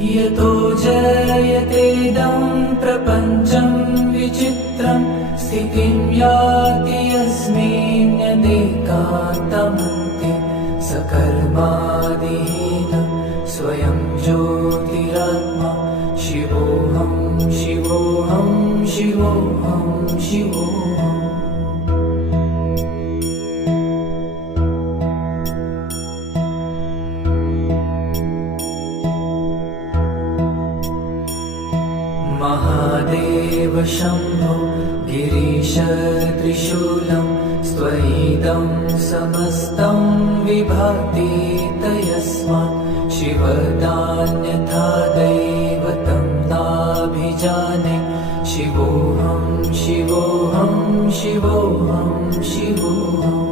यतो जयतेदं प्रपञ्चं विचित्रं स्थितिं याति यस्मिन्नेकान्तमन्ते सकर्मादिहीनं स्वयं ज्योतिरात्मा शिवोऽहं शिवोऽहं शिवोऽहं शिवोऽहम्। महादेव शम्भो गिरीश त्रिशूलं स्वैदं समस्तं विभाति तयस्मात् शिवदान्यथा दैवतं नाभिजाने शिवोऽहं शिवोऽहं शिवोऽहं शिवोऽहम्।